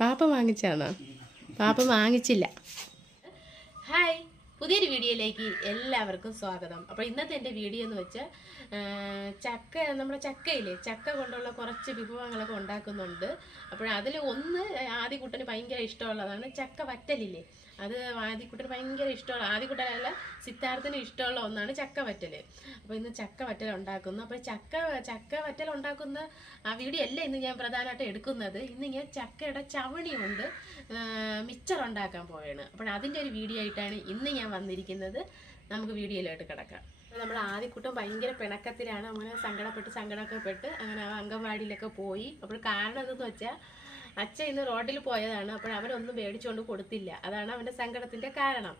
പാപ്പ വാങ്ങിച്ചാണോ? പാപ്പ വാങ്ങിച്ചില്ല. ഹായ്, പുതിയൊരു വീഡിയോയിലേക്ക് എല്ലാവർക്കും സ്വാഗതം. അപ്പോൾ ഇന്നത്തെ എൻ്റെ വീഡിയോ എന്ന് വെച്ചാൽ നമ്മുടെ ചക്കയില്ലേ, ചക്ക കൊണ്ടുള്ള കുറച്ച് വിഭവങ്ങളൊക്കെ ഉണ്ടാക്കുന്നുണ്ട്. അപ്പോൾ അതിൽ ഒന്ന് ആദികുട്ടന് ഭയങ്കര ഇഷ്ടമുള്ളതാണ് ചക്ക വറ്റലില്ലേ. അത് ആദികുട്ടന് ഭയങ്കര ഇഷ്ടമുള്ള, ആദികുട്ടനല്ല സിദ്ധാർത്ഥന് ഇഷ്ടമുള്ള ഒന്നാണ് ചക്ക വറ്റൽ. അപ്പോൾ ഇന്ന് ചക്ക വറ്റൽ ഉണ്ടാക്കുന്നു. അപ്പോൾ ചക്ക വറ്റൽ ഉണ്ടാക്കുന്ന ആ വീഡിയോ അല്ല ഇന്ന് ഞാൻ പ്രധാനമായിട്ട് എടുക്കുന്നത്. ഇന്ന് ഞാൻ ചക്കയുടെ ചവണി കൊണ്ട് മിച്ചർ ഉണ്ടാക്കാൻ പോവുകയാണ്. അപ്പോൾ അതിൻ്റെ ഒരു വീഡിയോ ആയിട്ടാണ് ഇന്ന് ഞാൻ വന്നിരിക്കുന്നത്. നമുക്ക് വീഡിയോയിലോട്ട് കിടക്കാം. നമ്മൾ ആദ്യക്കൂട്ടം ഭയങ്കര പിണക്കത്തിലാണ്. അങ്ങനെ സങ്കടപ്പെട്ട് അങ്ങനെ അംഗൻവാടിയിലൊക്കെ പോയി. അപ്പോൾ കാരണം എന്തെന്ന് വെച്ചാൽ അച്ഛൻ ഇന്ന് റോഡിൽ പോയതാണ്. അപ്പോൾ അവനൊന്നും മേടിച്ചുകൊണ്ട് കൊടുത്തില്ല. അതാണ് അവൻ്റെ സങ്കടത്തിൻ്റെ കാരണം.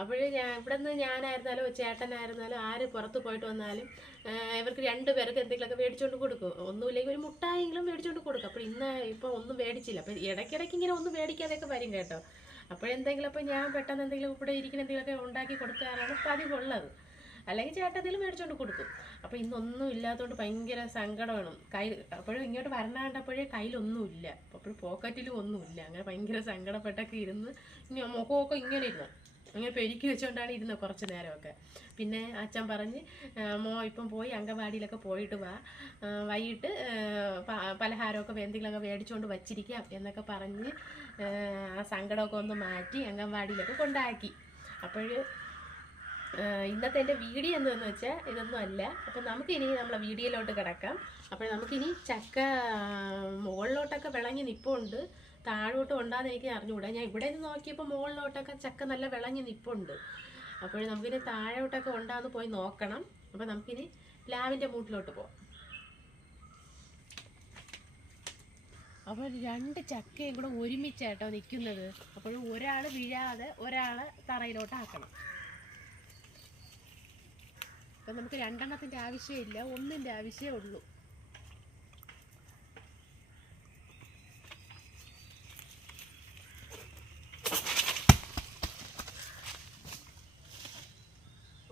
അപ്പോൾ ഇവിടെ നിന്ന് ഞാനായിരുന്നാലും ചേട്ടനായിരുന്നാലും ആര് പുറത്ത് പോയിട്ട് വന്നാലും ഇവർക്ക് രണ്ടുപേർക്ക് എന്തെങ്കിലുമൊക്കെ മേടിച്ചുകൊണ്ട് കൊടുക്കും. ഒന്നുമില്ലെങ്കിൽ ഒരു മുട്ടായെങ്കിലും മേടിച്ചുകൊണ്ട് കൊടുക്കും. അപ്പോൾ ഇപ്പോൾ ഒന്നും മേടിച്ചില്ല. അപ്പോൾ ഇടയ്ക്കിടയ്ക്ക് ഇങ്ങനെ ഒന്നും മേടിക്കാതെയൊക്കെ വരും കേട്ടോ. അപ്പോഴെന്തെങ്കിലും അപ്പോൾ ഞാൻ പെട്ടെന്ന് എന്തെങ്കിലും ഇവിടെ ഇരിക്കുന്ന എന്തെങ്കിലുമൊക്കെ ഉണ്ടാക്കി കൊടുക്കാറാണ് പതിവുള്ളത്. അല്ലെങ്കിൽ ചേട്ടൻ എന്തെങ്കിലും മേടിച്ചുകൊണ്ട് കൊടുക്കും. അപ്പോൾ ഇന്നൊന്നും ഇല്ലാത്തതുകൊണ്ട് ഭയങ്കര സങ്കടമാണ്. അപ്പോഴും ഇങ്ങോട്ട് വരണാണ്ടപ്പോഴേ കയ്യിലൊന്നുമില്ല, അപ്പോൾ പോക്കറ്റിലും ഒന്നുമില്ല. അങ്ങനെ ഭയങ്കര സങ്കടപ്പെട്ടൊക്കെ ഇരുന്ന് മുഖമൊക്കെ ഇങ്ങനെ ഇരുന്നു, അങ്ങനെ പെരുക്കി വെച്ചുകൊണ്ടാണ് ഇരുന്നത് കുറച്ച് നേരമൊക്കെ. പിന്നെ അച്ഛൻ പറഞ്ഞ് ഇപ്പം പോയി അംഗൻവാടിയിലൊക്കെ പോയിട്ട് വാ, വൈകിട്ട് പലഹാരമൊക്കെ എന്തെങ്കിലുമൊക്കെ മേടിച്ചുകൊണ്ട് വച്ചിരിക്കാം എന്നൊക്കെ പറഞ്ഞ് ആ സങ്കടമൊക്കെ ഒന്ന് മാറ്റി അംഗൻവാടിയിലൊക്കെ കൊണ്ടാക്കി. അപ്പോൾ ഇന്നത്തെ എൻ്റെ വീഡിയോ എന്താണെന്ന് വെച്ചാൽ ഇതൊന്നും അല്ല. അപ്പം നമുക്കിനി നമ്മളെ വീഡിയോയിലോട്ട് കിടക്കാം. അപ്പോൾ നമുക്കിനി ചക്ക മുകളിലോട്ടൊക്കെ വിളഞ്ഞ് നിൽപ്പുണ്ട്, താഴോട്ട് ഉണ്ടാകുന്ന എനിക്ക് അറിഞ്ഞുകൂടാ. ഞാൻ ഇവിടെ നിന്ന് നോക്കിയപ്പോൾ മുകളിലോട്ടൊക്കെ ചക്ക നല്ല വിളഞ്ഞ് നിൽപ്പുണ്ട്. അപ്പോൾ നമുക്കിനി താഴോട്ടൊക്കെ ഉണ്ടാകുന്ന പോയി നോക്കണം. അപ്പോൾ നമുക്കിനി പ്ലാവിൻ്റെ മൂട്ടിലോട്ട് പോകാം. അപ്പോൾ രണ്ട് ചക്കയും കൂടെ ഒരുമിച്ചാട്ടോ നിൽക്കുന്നത്. അപ്പോൾ ഒരാൾ വീഴാതെ ഒരാളെ തറയിലോട്ട് ആക്കണം. അപ്പം നമുക്ക് രണ്ടെണ്ണത്തിൻ്റെ ആവശ്യമില്ല, ഒന്നിൻ്റെ ആവശ്യമേ ഉള്ളൂ.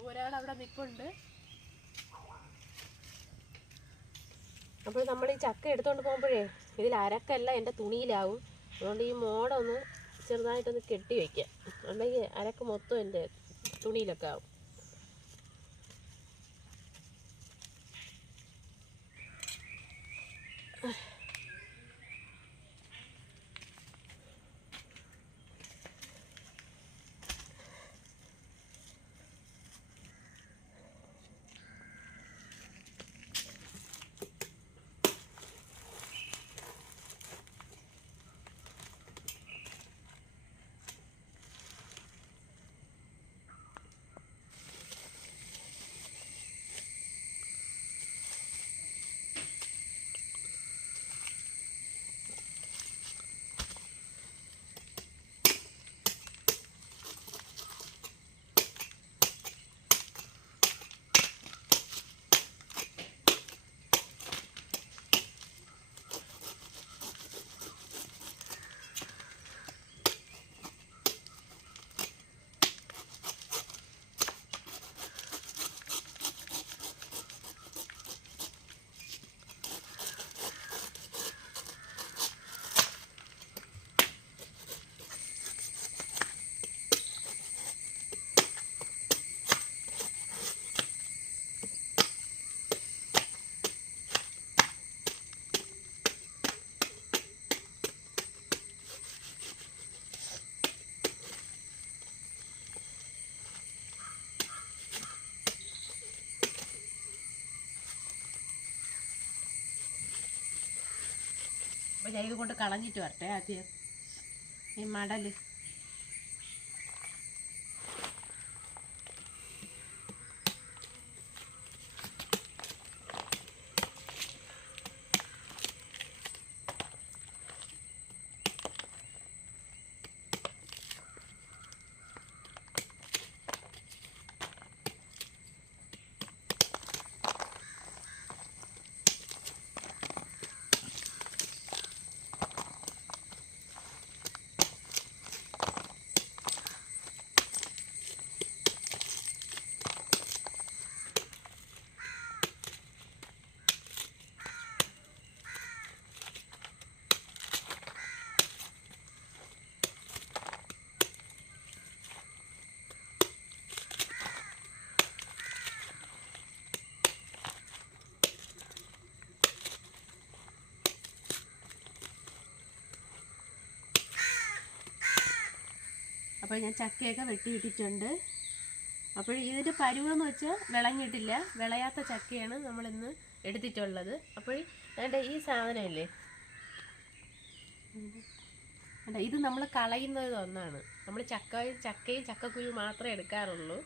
ഒരാളവിടെ നിൽപ്പുണ്ട്. അപ്പോൾ നമ്മൾ ഈ ചക്ക എടുത്തുകൊണ്ട് പോകുമ്പോഴേ ഇതിൽ അരക്കല്ല എൻ്റെ തുണിയിലാവും. അതുകൊണ്ട് ഈ മോടൊന്ന് ചെറുതായിട്ടൊന്ന് കെട്ടി വയ്ക്കാം, അല്ലെങ്കിൽ അരക്ക് മൊത്തം എൻ്റെ തുണിയിലൊക്കെ ആവും. അപ്പോൾ ഞാൻ ഇത് കൊണ്ട് കളഞ്ഞിട്ട് വരട്ടെ ആദ്യം ഈ മടൽ. അപ്പോൾ ഞാൻ ചക്കയൊക്കെ വെട്ടിയിട്ടിട്ടുണ്ട്. അപ്പോൾ ഇതിൻ്റെ പരുവെന്ന് വെച്ചാൽ വിളഞ്ഞിട്ടില്ല, വിളയാത്ത ചക്കയാണ് നമ്മളിന്ന് എടുത്തിട്ടുള്ളത്. അപ്പോൾ അതിൻ്റെ ഈ സാധനമില്ലേ, ഇത് നമ്മൾ കളയുന്നത് ഒന്നാണ്. നമ്മൾ ചക്കയും ചക്കക്കുരു മാത്രമേ എടുക്കാറുള്ളൂ.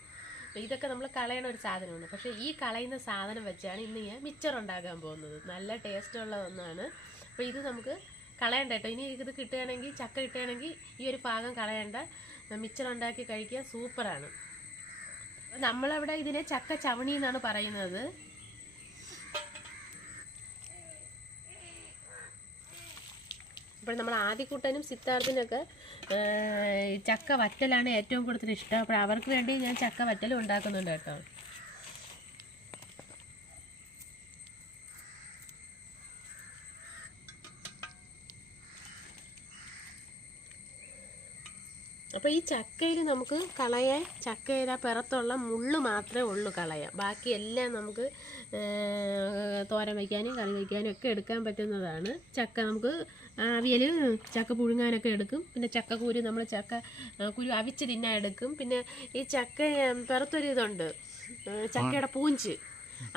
ഇതൊക്കെ നമ്മൾ കളയണ ഒരു സാധനമാണ്. പക്ഷേ ഈ കളയുന്ന സാധനം വെച്ചാണ് ഇന്ന് ഞാൻ മിച്ചർ ഉണ്ടാക്കാൻ പോകുന്നത്. നല്ല ടേസ്റ്റുള്ള ഒന്നാണ്. അപ്പോൾ ഇത് നമുക്ക് കളയണ്ട കേട്ടോ. ഇനി ഇത് കിട്ടുകയാണെങ്കിൽ, ചക്ക കിട്ടുകയാണെങ്കിൽ ഈ ഒരു ഭാഗം കളയണ്ട, മിച്ചർ ഉണ്ടാക്കി കഴിക്കുക, സൂപ്പറാണ്. നമ്മളവിടെ ഇതിനെ ചക്ക ചവണി എന്നാണ് പറയുന്നത്. അപ്പോൾ നമ്മൾ ആദ്യക്കൂട്ടനും സിദ്ധാർത്ഥിനൊക്കെ ചക്ക വറ്റലാണ് ഏറ്റവും കൂടുതൽ ഇഷ്ടം. അപ്പോൾ അവർക്ക് വേണ്ടി ഞാൻ ചക്ക വറ്റലും ഉണ്ടാക്കുന്നുണ്ട് കേട്ടോ. അപ്പോൾ ഈ ചക്കയിൽ നമുക്ക് കളയാൻ, ചക്കയുടെ പുറത്തുള്ള മുള്ള് മാത്രമേ ഉള്ളൂ കളയാൻ. ബാക്കി എല്ലാം നമുക്ക് തോരൻ വയ്ക്കാനും കറി വയ്ക്കാനും ഒക്കെ എടുക്കാൻ പറ്റുന്നതാണ്. ചക്ക നമുക്ക് അവിയൽ, ചക്ക പുഴുങ്ങാനൊക്കെ എടുക്കും. പിന്നെ ചക്കക്കുരു നമ്മൾ കുരു അവിച്ച് തിന്നാൻ എടുക്കും. പിന്നെ ഈ ചക്ക പുറത്തൊരു ഇതുണ്ട്, ചക്കയുടെ പൂഞ്ച്,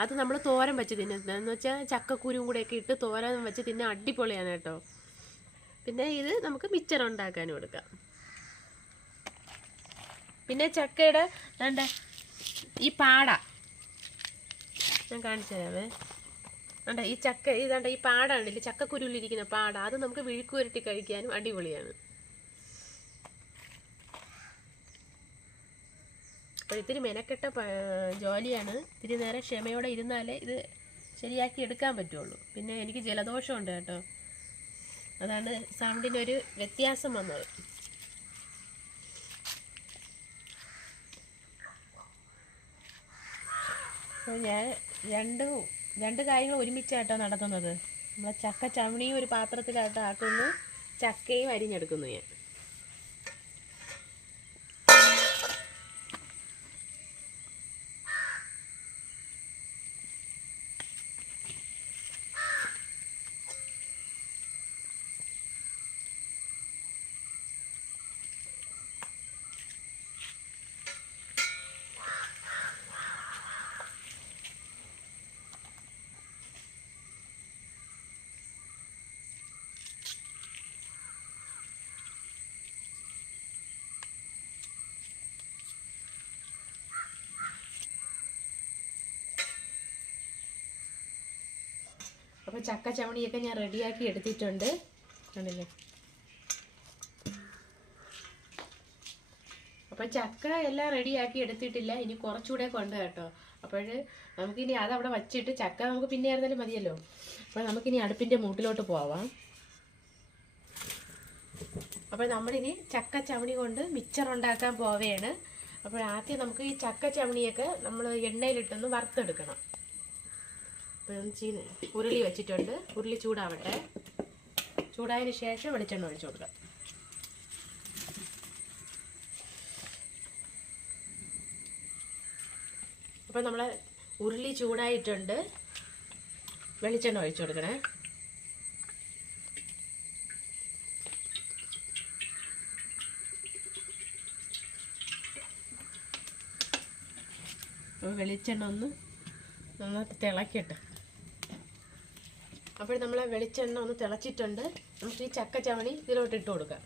അത് നമ്മൾ തോരൻ വെച്ച് തിന്നുന്നതെന്ന് വെച്ചാൽ ചക്കക്കുരും കൂടെയൊക്കെ ഇട്ട് തോരൻ വെച്ച് തിന്നാൻ അടിപൊളിയാണ് കേട്ടോ. പിന്നെ ഇത് നമുക്ക് മിച്ചർ ഉണ്ടാക്കാനും എടുക്കാം. പിന്നെ ചക്കയുടെ ഈ പാട ഞാൻ കാണിച്ചു തരാമേ. ഈ ചക്ക ഇതാണ്ട് ഈ പാട ഉണ്ടല്ലേ, ചക്കക്കുരുവിലിരിക്കുന്ന പാട, അത് നമുക്ക് വിഴുക്കുവരട്ടി കഴിക്കാനും അടിപൊളിയാണ്. അപ്പോൾ ഇത്തിരി മെനക്കെട്ട ജോലിയാണ്. ഇത്തിരി നേരം ക്ഷമയോടെ ഇരുന്നാലേ ഇത് ശരിയാക്കി എടുക്കാൻ പറ്റുള്ളൂ. പിന്നെ എനിക്ക് ജലദോഷമുണ്ട് കേട്ടോ, അതാണ് സൗണ്ടിനൊരു വ്യത്യാസം വന്നത്. അപ്പോൾ ഞാൻ രണ്ട് കാര്യങ്ങൾ ഒരുമിച്ചായിട്ടോ നടത്തുന്നത്. നമ്മളെ ചക്ക ചവണിയും ഒരു പാത്രത്തിലായിട്ട് ആക്കുന്നു, ചക്കയും അരിഞ്ഞെടുക്കുന്നു ഞാൻ. അപ്പോൾ ചക്ക ചവണിയൊക്കെ ഞാൻ റെഡിയാക്കി എടുത്തിട്ടുണ്ട്, കണ്ടില്ലേ. അപ്പോൾ ചക്ക എല്ലാം റെഡിയാക്കി എടുത്തിട്ടില്ല, ഇനി കുറച്ചുകൂടെ കൊണ്ട് കേട്ടോ. അപ്പോൾ നമുക്കിനി അതവിടെ വച്ചിട്ട്, ചക്ക നമുക്ക് പിന്നെ ആയിരുന്നാലും മതിയല്ലോ. അപ്പോൾ നമുക്കിനി അടുപ്പിൻ്റെ മൂട്ടിലോട്ട് പോവാം. അപ്പോൾ നമ്മളിനി ചക്ക ചവണി കൊണ്ട് മിച്ചർ ഉണ്ടാക്കാൻ പോവുകയാണ്. അപ്പോൾ ആദ്യം നമുക്ക് ഈ ചക്ക ചവണിയൊക്കെ നമ്മൾ എണ്ണയിലിട്ടൊന്ന് വറുത്തെടുക്കണം. ഉരുളി വെച്ചിട്ടുണ്ട്, ഉരുളി ചൂടാവട്ടെ. ചൂടായതിന് ശേഷം വെളിച്ചെണ്ണ ഒഴിച്ചു കൊടുക്കാം. അപ്പോൾ നമ്മൾ ഉരുളി ചൂടായിട്ടുണ്ട്, വെളിച്ചെണ്ണ ഒഴിച്ചു കൊടുക്കണേ. അപ്പോൾ വെളിച്ചെണ്ണ ഒന്ന് നന്നായിട്ട് തിളക്കട്ടെ. അപ്പോൾ നമ്മൾ വെളിച്ചെണ്ണ ഒന്ന് തിളച്ചിട്ടുണ്ട്. നമുക്ക് ഈ ചക്ക ചവണി ഇതിലോട്ട് ഇട്ട് കൊടുക്കാം.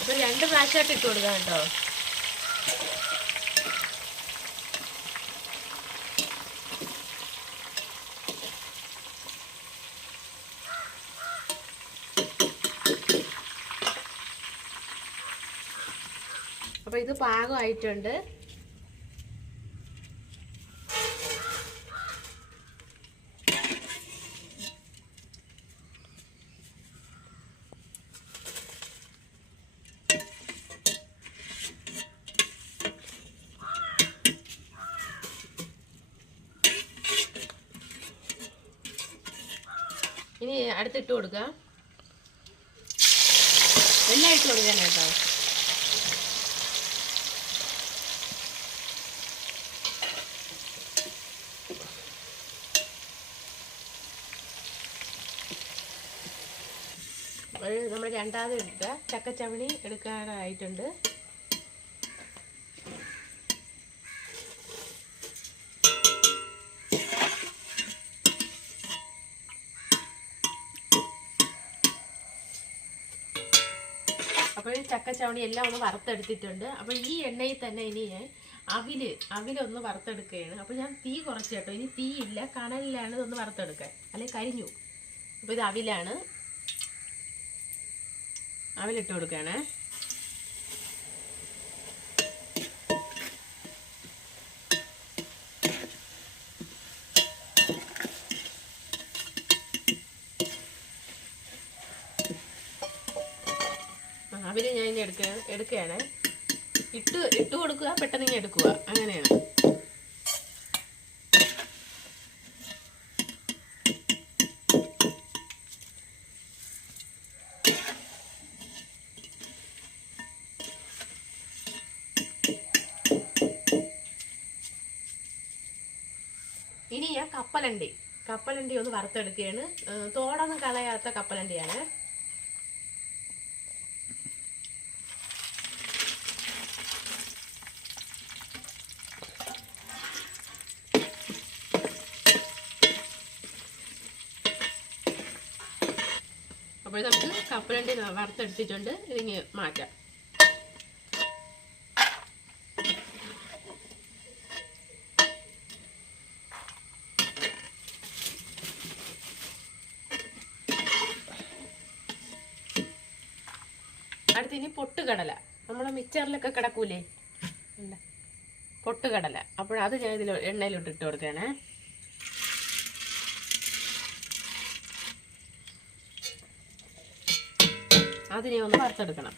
അപ്പോൾ 2 പ്രാവശ്യമായിട്ട് ഇട്ട് കൊടുക്കാം കേട്ടോ. അപ്പോൾ ഇത് പാകമായിട്ടുണ്ട്. ഇനി അടുത്തിട്ട് കൊടുക്കാം. എല്ലാം ഇട്ട് കൊടുക്കാൻ കേട്ടോ. നമ്മൾ രണ്ടാമത് എടുക്കുക ചക്കച്ചവണി എടുക്കാനായിട്ടുണ്ട്. അപ്പോൾ ഈ ചക്കച്ചവണി എല്ലാം ഒന്ന് വറുത്തെടുത്തിട്ടുണ്ട്. അപ്പോൾ ഈ എണ്ണയിൽ തന്നെ ഇനി ഞാൻ അവിലൊന്ന് വറുത്തെടുക്കുകയാണ്. അപ്പോൾ ഞാൻ തീ കുറച്ച് കേട്ടോ, ഇനി തീ ഇല്ല, കനലിലാണ് ഇതൊന്ന് വറുത്തെടുക്കാൻ, അല്ലെങ്കിൽ കരിഞ്ഞു. അപ്പോൾ ഇത് അവിലാണ്, അവിലിട്ട് കൊടുക്കുകയാണ്. അവിൽ ഞാൻ ഇനി എടുക്കുകയാണ്. ഇട്ട് കൊടുക്കുക, പെട്ടെന്ന് ഇങ്ങനെ എടുക്കുക, അങ്ങനെയാണ്. ഇനി ഞാൻ കപ്പലണ്ടി ഒന്ന് വറുത്തെടുക്കുകയാണ്. തോടൊന്നും കളയാത്ത കപ്പലണ്ടിയാണ്. അപ്പോൾ നമുക്ക് കപ്പലണ്ടി വറുത്തെടുത്തിട്ടുണ്ട്. ഇതിങ്ങനെ മാറ്റാം. അടുത്തിനി പൊട്ടുകടല, നമ്മളെ മിക്സറിലൊക്കെ കിടക്കൂലേ പൊട്ടുകടല. അപ്പോഴത് ഞാൻ ഇതിൽ എണ്ണയിലോട്ട് ഇട്ട് കൊടുക്കുകയാണ്. അതിനെ ഒന്ന് വറുത്തെടുക്കണം.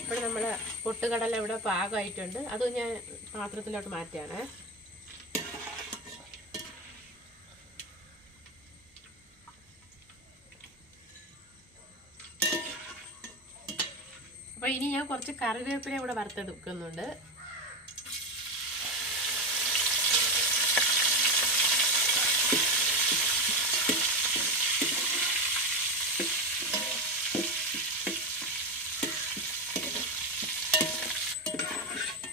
ഇപ്പോൾ നമ്മൾ പൊട്ടുകടല ഇവിടെ പാകമായിട്ടുണ്ട്. അത് ഞാൻ പാത്രത്തിലോട്ട് മാറ്റുകയാണ്. അപ്പോൾ ഇനി ഞാൻ കുറച്ച് കറിവേപ്പില ഇവിടെ വറുത്തെടുക്കുന്നുണ്ട്.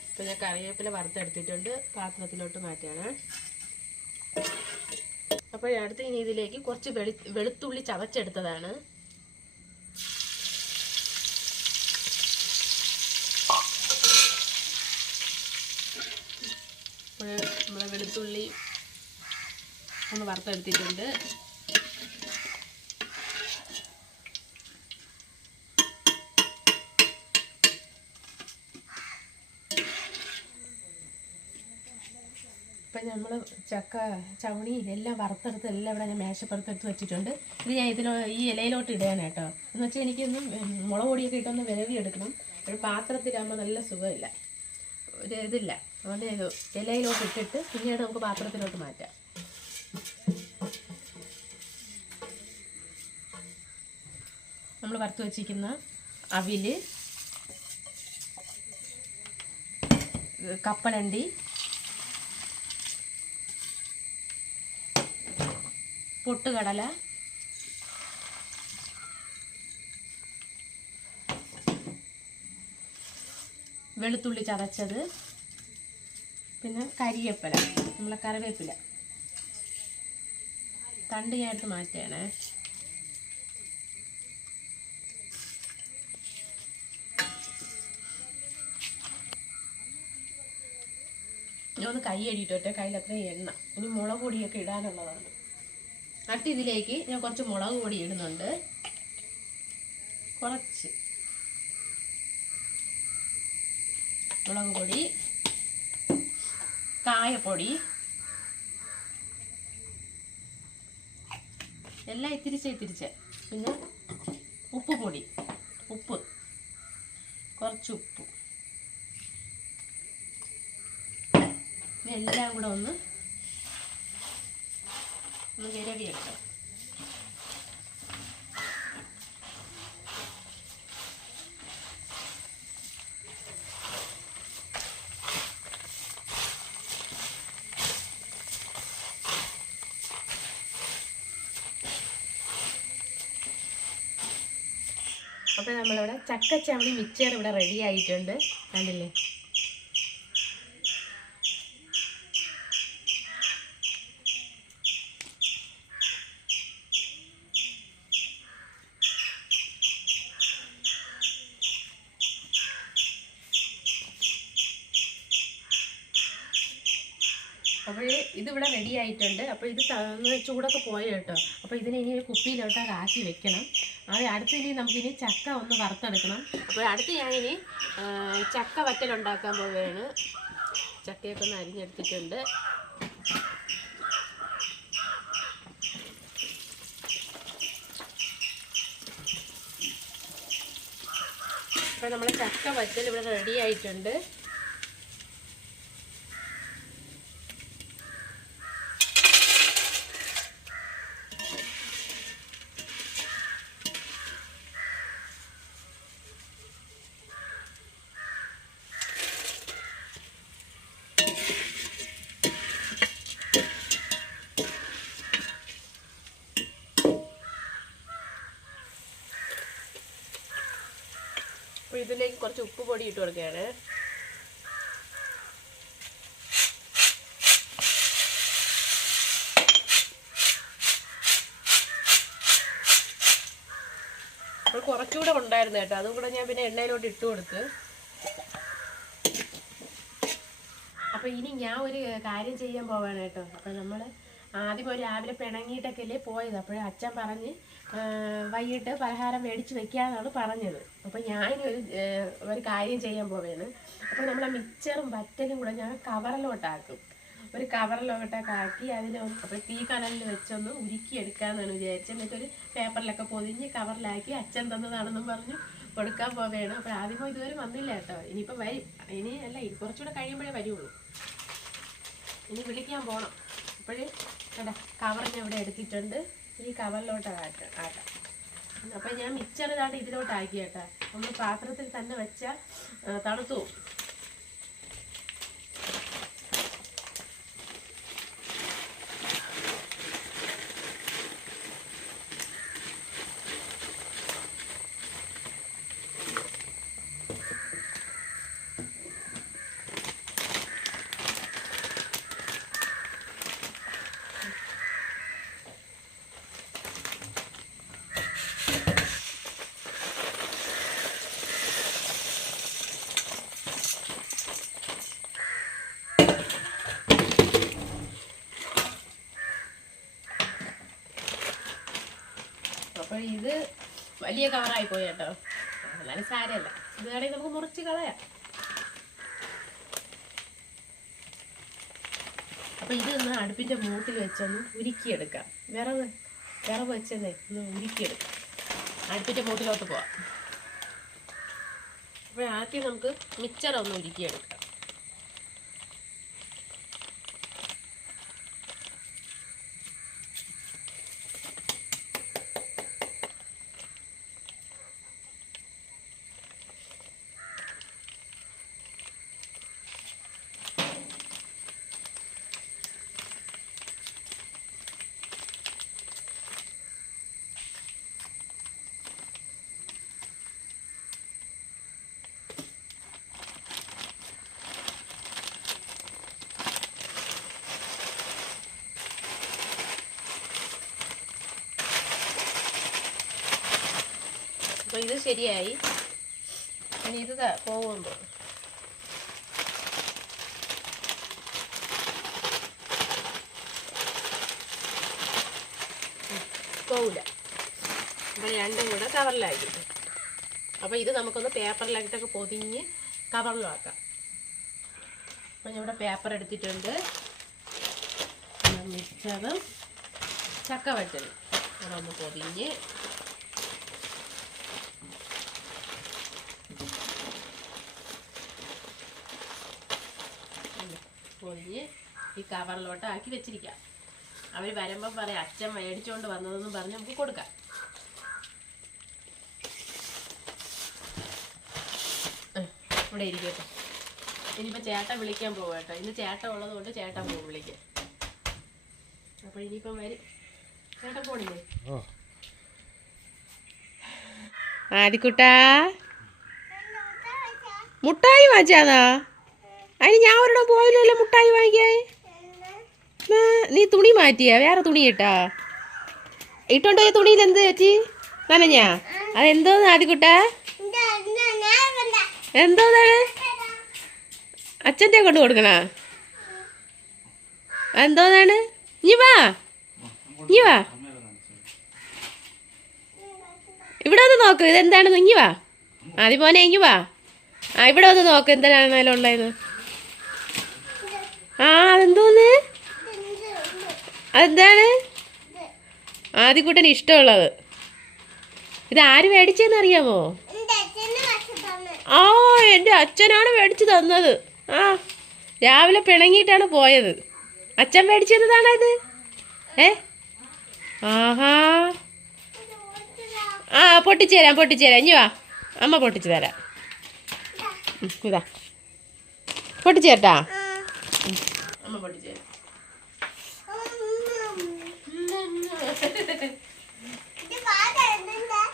അപ്പോൾ ഞാൻ കറിവേപ്പില വറുത്തെടുത്തിട്ടുണ്ട്, പാത്രത്തിലോട്ട് മാറ്റുകയാണ്. അപ്പോൾ അടുത്ത് ഇനി ഇതിലേക്ക് കുറച്ച് വെളുത്തുള്ളി ചതച്ചെടുത്തതാണ്. അപ്പോൾ നമ്മൾ വെളുത്തുള്ളി ഒന്ന് വറുത്തെടുത്തിട്ടുണ്ട്. ഇപ്പം നമ്മൾ ചക്ക ചവണി എല്ലാം വറുത്തെടുത്ത് എല്ലാം ഇവിടെ ഞാൻ മേശപ്പുറത്തെടുത്ത് വെച്ചിട്ടുണ്ട്. ഇത് ഞാൻ ഈ ഇലയിലോട്ട് ഇടുകയാണ് കേട്ടോ. എന്ന് വെച്ചാൽ എനിക്കൊന്നും മുളക് പൊടിയൊക്കെ ഇട്ടൊന്ന് വിരവി എടുക്കണം. ഒരു പാത്രത്തിലാകുമ്പോൾ നല്ല സുഖമില്ല, ഒരു ഇതില്ല. അതുകൊണ്ട് ഞാൻ ഇലയിലോട്ട് ഇട്ടിട്ട് പിന്നീട് നമുക്ക് പാത്രത്തിലോട്ട് മാറ്റാം. നമ്മൾ വറുത്ത് വെച്ചിരിക്കുന്ന അവിൽ, കപ്പലണ്ടി, പൊട്ടുകടല, വെളുത്തുള്ളി ചതച്ചത്, പിന്നെ കരിവേപ്പില, നമ്മളെ കറിവേപ്പില തണ്ട് ഞാൻ എടുത്ത് മാറ്റുകയാണ്. ഞാൻ ഒന്ന് കൈ അടിയിട്ടോട്ടെ, കയ്യിൽ അത്രയും എണ്ണ. ഇനി മുളക് പൊടിയൊക്കെ ഇടാനുള്ളതാണ്. അടുത്ത് ഇതിലേക്ക് ഞാൻ കുറച്ച് മുളക് പൊടി ഇടുന്നുണ്ട്. കുറച്ച് മുളക് പൊടി, കായപ്പൊടി എല്ലാം ഇത്തിരിച്ച്. പിന്നെ ഉപ്പ്, കുറച്ച് ഉപ്പ്, എല്ലാം കൂടെ ഒന്ന് വിരവിയെടുക്കാം. അപ്പോൾ നമ്മളിവിടെ ചക്കച്ചവണി മിക്സർ ഇവിടെ റെഡി ആയിട്ടുണ്ട്, കണ്ടില്ലേ? അപ്പോൾ ഇതിവിടെ റെഡി ആയിട്ടുണ്ട്. അപ്പോൾ ഇത് ചൂടൊക്കെ പോയ കേട്ടോ. അപ്പോൾ ഇതിനെ ഇനി ഒരു കുപ്പിയിലോട്ടൊക്കെ ആക്കി വെക്കണം. അത് അടുത്ത് ഇനി നമുക്കിനി ചക്ക ഒന്ന് വറുത്തെടുക്കണം. അപ്പോൾ അടുത്ത് ഞാനിനി ചക്ക വറ്റലുണ്ടാക്കാൻ പോവുകയാണ്. ചക്കയൊക്കെ ഒന്ന് അരിഞ്ഞെടുത്തിട്ടുണ്ട്. അപ്പോൾ നമ്മൾ ചക്ക വറ്റൽ ഇവിടെ റെഡി ആയിട്ടുണ്ട്. അപ്പോൾ ഇതിലേക്ക് കുറച്ച് ഉപ്പ് പൊടി ഇട്ട് കൊടുക്കുകയാണ്. അപ്പോൾ കുറച്ചുകൂടെ ഉണ്ടായിരുന്നു കേട്ടോ, അതും കൂടെ ഞാൻ പിന്നെ എണ്ണയിലോട്ട് ഇട്ട് കൊടുത്ത്. അപ്പോൾ ഇനി ഞാൻ ഒരു കാര്യം ചെയ്യാൻ പോവാണ് കേട്ടോ. അപ്പോൾ നമ്മൾ ആദ്യം ഒരു രാവിലെ പിണങ്ങിയിട്ടൊക്കെ അല്ലേ പോയത്. അപ്പോൾ അച്ഛൻ പറഞ്ഞ് വൈകിട്ട് പലഹാരം മേടിച്ച് വെക്കാനാണ് പറഞ്ഞത്. അപ്പോൾ ഞാനൊരു കാര്യം ചെയ്യാൻ പോവുകയാണ്. അപ്പോൾ നമ്മളെ മിക്സറും വറ്റലും കൂടെ ഞാൻ കവറിലോട്ടാക്കും. ഒരു കവറിലോട്ടൊക്കെ ആക്കി അതിന് അപ്പോൾ തീ കനലിൽ വെച്ചൊന്ന് ഉരുക്കിയെടുക്കാമെന്നാണ് വിചാരിച്ചത്. എന്നിട്ടൊരു പേപ്പറിലൊക്കെ പൊതിഞ്ഞ് കവറിലാക്കി അച്ഛൻ തന്നതാണെന്നും പറഞ്ഞ് കൊടുക്കാൻ പോവുകയാണ്. അപ്പോൾ ആദ്യമോ ഇതുവരെ വന്നില്ല കേട്ടോ. ഇനിയിപ്പോൾ വരും. ഇനി കുറച്ചുകൂടെ കഴിയുമ്പോഴേ വരുള്ളൂ. ഇനി വിളിക്കാൻ പോകണം. അപ്പോഴേ കേട്ടോ കവർ ഞാൻ ഇവിടെ എടുത്തിട്ടുണ്ട്. ഈ കവറിലോട്ട് ആക്കാം. അപ്പോൾ ഞാൻ മിക്സർ ഇതാണ്ട് ഇതിലോട്ടാക്കി കേട്ടോ. നമ്മൾ പാത്രത്തിൽ തന്നെ വെച്ചാൽ തണുത്തു പോകും. അപ്പോൾ ഇത് വലിയ കവറായി പോയി കേട്ടോ. എന്നാലും സാരമല്ല, ഇത് വേണമെങ്കിൽ നമുക്ക് മുറിച്ച് കളയാം. അപ്പോൾ ഇതൊന്ന് അടുപ്പിൻ്റെ മൂട്ടിൽ വെച്ചൊന്ന് ഉരുക്കിയെടുക്കാം. വിറവ് വെച്ചെന്നേ ഒന്ന് ഉരുക്കിയെടുക്കാം. അടുപ്പിൻ്റെ മൂട്ടിലോട്ട് പോവാം. അപ്പോൾ ആദ്യം നമുക്ക് മിക്സറൊന്ന് ഉരുക്കിയെടുക്കാം. അപ്പോൾ ഇത് ശരിയായി. ഇനി ഇത് പോകുമ്പോൾ പോവില്ല. അപ്പോൾ രണ്ടും കൂടെ കവറിലാക്കി. അപ്പോൾ ഇത് നമുക്കൊന്ന് പേപ്പറിലാക്കിയിട്ടൊക്കെ പൊതിഞ്ഞ് കവറിലാക്കാം. അപ്പോൾ ഞാൻ ഇവിടെ പേപ്പർ എടുത്തിട്ടുണ്ട്. മിക്സറും ചക്ക വറ്റലും അതൊന്ന് പൊതിഞ്ഞ് പൊതിഞ്ഞ് ഈ കവറിലോട്ട് ആക്കി വെച്ചിരിക്കാം. അവർ വരുമ്പം പറയാം അച്ഛൻ മേടിച്ചുകൊണ്ട് വന്നതെന്ന് പറഞ്ഞ് നമുക്ക് കൊടുക്കാം. ഇവിടെ ഇരിക്കട്ടെ. ഇനിയിപ്പോൾ ചേട്ടൻ വിളിക്കാൻ പോകും കേട്ടോ. ഇന്ന് ചേട്ടൻ ഉള്ളത് കൊണ്ട് ചേട്ടൻ പോകും വിളിക്കാൻ. അപ്പോൾ ഇനിയിപ്പം വരും. ചേട്ടൻ പോണില്ലേ? ആദിക്കുട്ടാ മുട്ടായി വാങ്ങിച്ചാന്നാ? അതിന് ഞാൻ ഒരിടം പോയില്ലല്ലോ മുട്ടായി വാങ്ങിക്കാൻ. നീ തുണി മാറ്റിയാ? വേറെ തുണി ഇട്ടാ? ഇട്ടോണ്ടോ ഈ തുണിയിൽ എന്ത് പറ്റി? നനഞ്ഞാ? അതെന്തോന്ന് ആദിക്കുട്ടാ? എന്തോന്നാണ്? അച്ഛൻ്റെ കൊണ്ട് കൊടുക്കണ? എന്തോന്നാണ്? നീ വാ ഇവിടെ ഒന്ന് നോക്ക്. ഇതെന്താണെന്ന്? ഇങ്ങി വാ ആദ്യം പോനെ. ഇങ്ങി വാ. ഇവിടെ ഒന്ന് നോക്ക് എന്താണല്ലോ ഉള്ളതെന്ന്. അതെന്തോന്ന്? അതെന്താണ്? ആദ്യക്കൂട്ടന് ഇഷ്ടമുള്ളത്. ഇത് ആര് മേടിച്ചെന്ന് അറിയാമോ? എൻ്റെ അച്ഛനാണ് മേടിച്ചു തന്നത്. രാവിലെ പിണങ്ങിയിട്ടാണ് പോയത്. അച്ഛൻ മേടിച്ചു തന്നതാണോ ഇത്? ആഹാ. പൊട്ടിച്ചു തരാം. ഇനി വാ, അമ്മ പൊട്ടിച്ചു തരാം. ഇതാ പൊട്ടിച്ചു തരട്ടാ? അമ്മ പൊട്ടിച്ചു തരാം.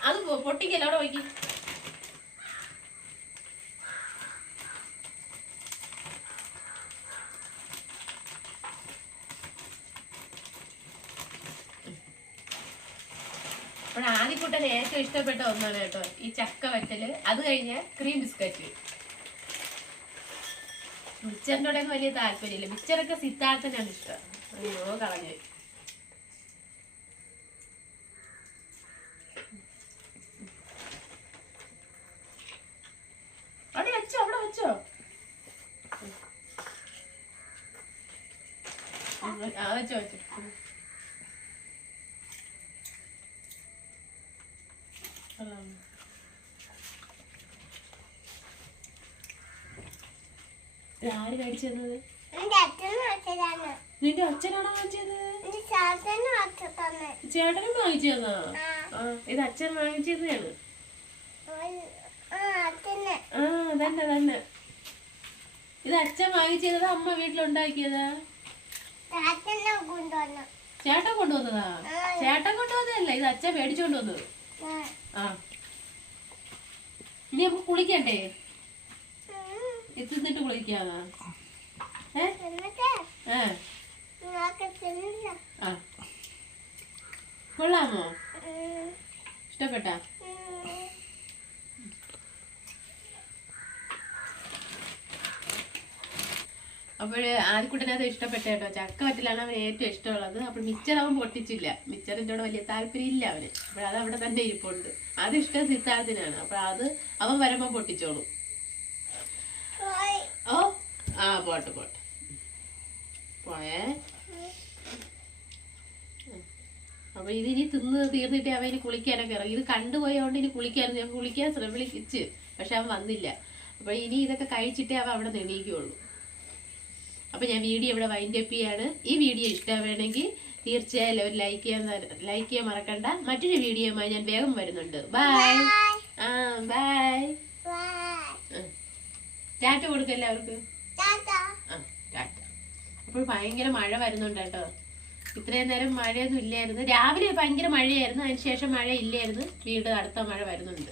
അത് പൊട്ടിക്കല്ലോ, അവിടെ പോയി. അപ്പോൾ ആദ്യക്കൂട്ടന് ഏറ്റവും ഇഷ്ടപ്പെട്ട ഒന്നാണ് കേട്ടോ ഈ ചക്ക വറ്റല്. അത് കഴിഞ്ഞ ക്രീം ബിസ്ക്കറ്റ്. മിച്ചറിൻ്റെ കൂടെ ഒന്നും വലിയ താല്പര്യമില്ല. മിച്ചറൊക്കെ സിദ്ധാർത്ഥനാണ് ഇഷ്ടം. അയ്യോ കളഞ്ഞു. അവിടെ വെച്ചോ. വെച്ചോ. ആര് മേടിച്ചു തന്നത്? നിന്റെ അച്ഛനാണോ വാങ്ങിച്ചത്? ചേട്ടനും വാങ്ങിച്ചു തന്നാ? ഇത് അച്ഛൻ വാങ്ങിച്ചു തന്നെയാണ്. തന്നെ ഇത് അച്ഛൻ വാങ്ങിച്ചത്, അമ്മ വീട്ടിലുണ്ടാക്കിയതാ? ചേട്ടൻ കൊണ്ടുവന്നതാ? ചേട്ടൻ കൊണ്ടുവന്നതല്ല, ഇത് അച്ഛൻ മേടിച്ചോണ്ട് വന്നത്. ഇനി നമുക്ക് കുളിക്കണ്ടേ? എത്തിന്നിട്ട് കുളിക്കാന്നാ? കൊള്ളാമോ? ഇഷ്ടപ്പെട്ടാ? അപ്പോൾ ആദ്യക്കുട്ടനത് ഇഷ്ടപ്പെട്ട കേട്ടോ. ചക്ക വറ്റിലാണ് അവന് ഏറ്റവും ഇഷ്ടമുള്ളത്. അപ്പോൾ മിച്ചർ അവൻ പൊട്ടിച്ചില്ല. മിച്ചറിൻ്റെ കൂടെ വലിയ താല്പര്യമില്ല അവന്. അപ്പോൾ അത് അവിടെ തന്നെ ഇരിപ്പുണ്ട്. അത് ഇഷ്ടം സിദ്ധാർത്ഥിനാണ്. അപ്പോൾ അത് അവൻ വരുമ്പോൾ പൊട്ടിച്ചോളും. പോട്ടെ പോയേ. അപ്പോൾ ഇതിനി തിന്ന് തീർന്നിട്ട് അവന് കുളിക്കാനൊക്കെ ഇറങ്ങി. ഇത് കണ്ടുപോയതുകൊണ്ട് ഇനി ഞാൻ കുളിക്കാൻ വിളിച്ച്, പക്ഷെ അവൻ വന്നില്ല. അപ്പോൾ ഇനി ഇതൊക്കെ കഴിച്ചിട്ടേ അവൻ അവിടെ എണീക്കുകയുള്ളൂ. അപ്പോൾ ഞാൻ വീഡിയോ ഇവിടെ വൈൻഡപ്പ് ചെയ്യാണ്. ഈ വീഡിയോ ഇഷ്ടമാണെങ്കിൽ തീർച്ചയായും ഒരു ലൈക്ക് ചെയ്യാൻ മറക്കണ്ട. മറ്റൊരു വീഡിയോയുമായി ഞാൻ വേഗം വരുന്നുണ്ട്. ബൈ. ബൈ. ടാറ്റ കൊടുക്കുക എല്ലാവർക്കും. ടാറ്റ. അപ്പോൾ ഭയങ്കര മഴ വരുന്നുണ്ട് കേട്ടോ. ഇത്രയും നേരം മഴയൊന്നും ഇല്ലായിരുന്നു. രാവിലെ ഭയങ്കര മഴയായിരുന്നു, അതിന് ശേഷം മഴ ഇല്ലായിരുന്നു. വീണ്ടും അടുത്ത മഴ വരുന്നുണ്ട്.